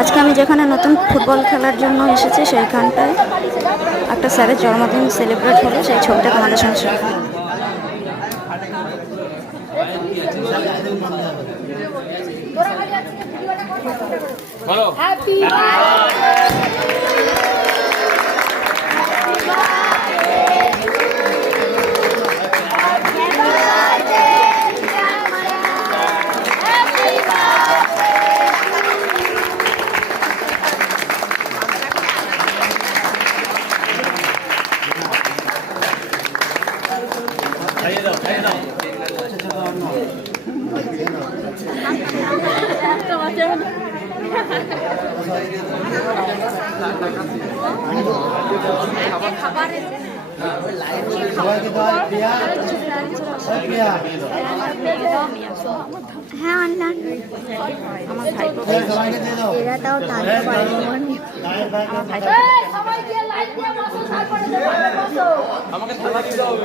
আজকে আমি যেখানে নতুন ফুটবল খেলার জন্য এসেছি সেইখানটায় একটা স্যারের জন্মদিন সেলিব্রেট হলো, সেই ছবিটা তোমাদের সঙ্গে শেয়ার করব। হ্যাঁ আন্নান আমার ভাই এরা তাও টানতে পারে আমাকে থালা দিতে হবে।